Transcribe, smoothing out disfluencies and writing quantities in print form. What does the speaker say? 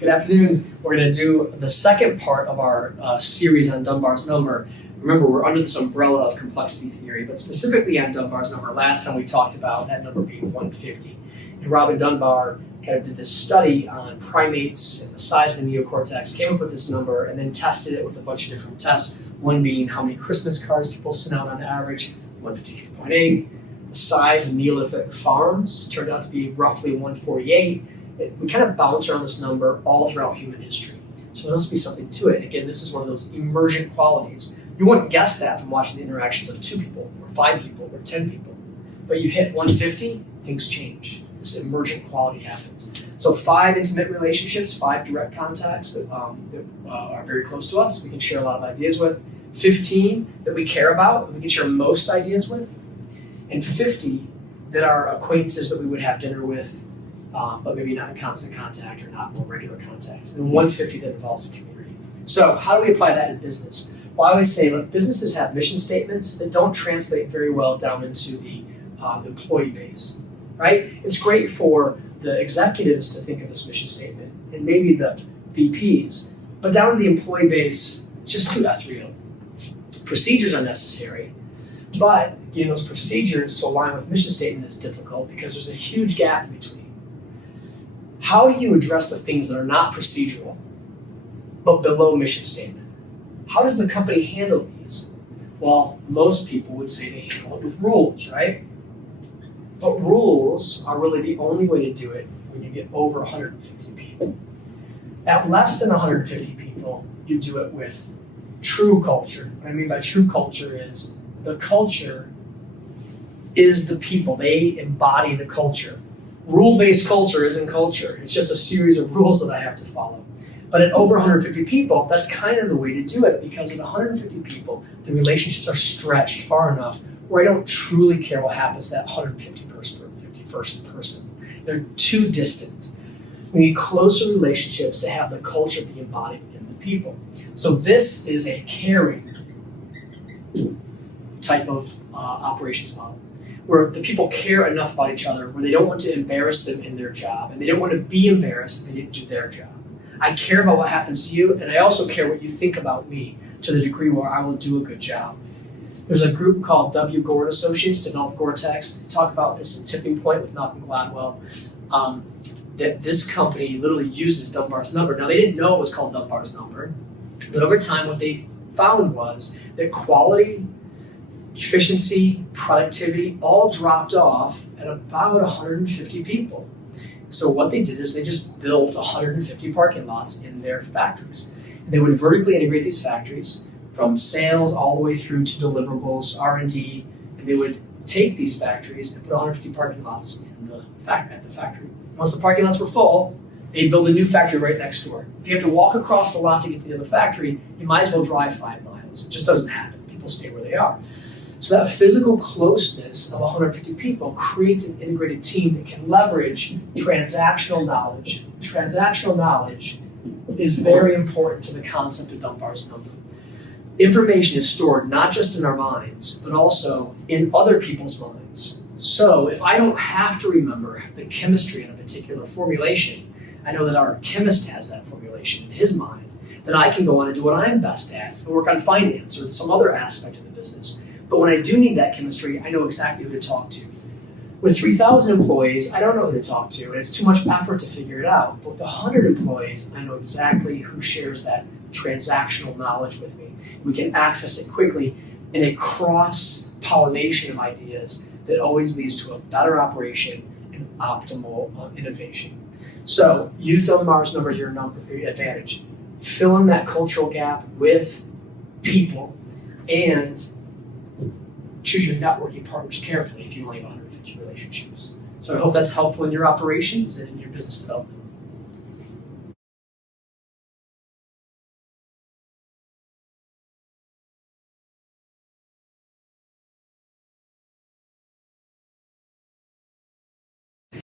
Good afternoon. We're going to do the second part of our series on Dunbar's Number. Remember, we're under this umbrella of complexity theory, but specifically on Dunbar's Number. Last time we talked about that number being 150. And Robin Dunbar kind of did this study on primates and the size of the neocortex, came up with this number, and then tested it with a bunch of different tests. One being how many Christmas cards people sent out on average, 153.8. The size of Neolithic farms turned out to be roughly 148. We kind of bounce around this number all throughout human history. So there must be something to it. And again, this is one of those emergent qualities. You wouldn't guess that from watching the interactions of 2 people, or 5 people, or 10 people. But you hit 150, things change. This emergent quality happens. So 5 intimate relationships, 5 direct contacts that are very close to us, we can share a lot of ideas with. 15 that we care about, that we can share most ideas with. And 50 that are acquaintances that we would have dinner with, but maybe not in constant contact or not more regular contact. And 150 that involves a community. So how do we apply that in business? Well, I always say, look, businesses have mission statements that don't translate very well down into the employee base, right? It's great for the executives to think of this mission statement and maybe the VPs, but down to the employee base, it's just too ethereal. Procedures are necessary, but getting those procedures to align with mission statement is difficult because there's a huge gap in between. How do you address the things that are not procedural, but below mission statement? How does the company handle these? Well, most people would say they handle it with rules, right? But rules are really the only way to do it when you get over 150 people. At less than 150 people, you do it with true culture. What I mean by true culture is the culture is the people. They embody the culture. Rule-based culture isn't culture. It's just a series of rules that I have to follow. But at over 150 people, that's kind of the way to do it, because at 150 people, the relationships are stretched far enough where I don't truly care what happens to that 151st person. They're too distant. We need closer relationships to have the culture be embodied in the people. So this is a caring type of operations model, where the people care enough about each other, where they don't want to embarrass them in their job, and they don't want to be embarrassed if they didn't do their job. I care about what happens to you, and I also care what you think about me to the degree where I will do a good job. There's a group called W. Gord Associates, developed Gore-Tex. They talk about this in Tipping Point with Malcolm Gladwell, that this company literally uses Dunbar's Number. Now, they didn't know it was called Dunbar's Number, but over time what they found was that quality, efficiency, productivity all dropped off at about 150 people. So what they did is they just built 150 parking lots in their factories. And they would vertically integrate these factories from sales all the way through to deliverables, R&D, and they would take these factories and put 150 parking lots at the factory. Once the parking lots were full, they'd build a new factory right next door. If you have to walk across the lot to get to the other factory, you might as well drive 5 miles. It just doesn't happen. People stay where they are. So that physical closeness of 150 people creates an integrated team that can leverage transactional knowledge. Transactional knowledge is very important to the concept of Dunbar's Number. Information is stored not just in our minds, but also in other people's minds. So if I don't have to remember the chemistry in a particular formulation, I know that our chemist has that formulation in his mind, then I can go on and do what I'm best at and work on finance or some other aspect of the business. But when I do need that chemistry, I know exactly who to talk to. With 3,000 employees, I don't know who to talk to, and it's too much effort to figure it out. But with 100 employees, I know exactly who shares that transactional knowledge with me. We can access it quickly in a cross-pollination of ideas that always leads to a better operation and optimal innovation. So use Dunbar's Number to your advantage. Fill in that cultural gap with people, and choose your networking partners carefully if you only have 150 relationships. So I hope that's helpful in your operations and in your business development.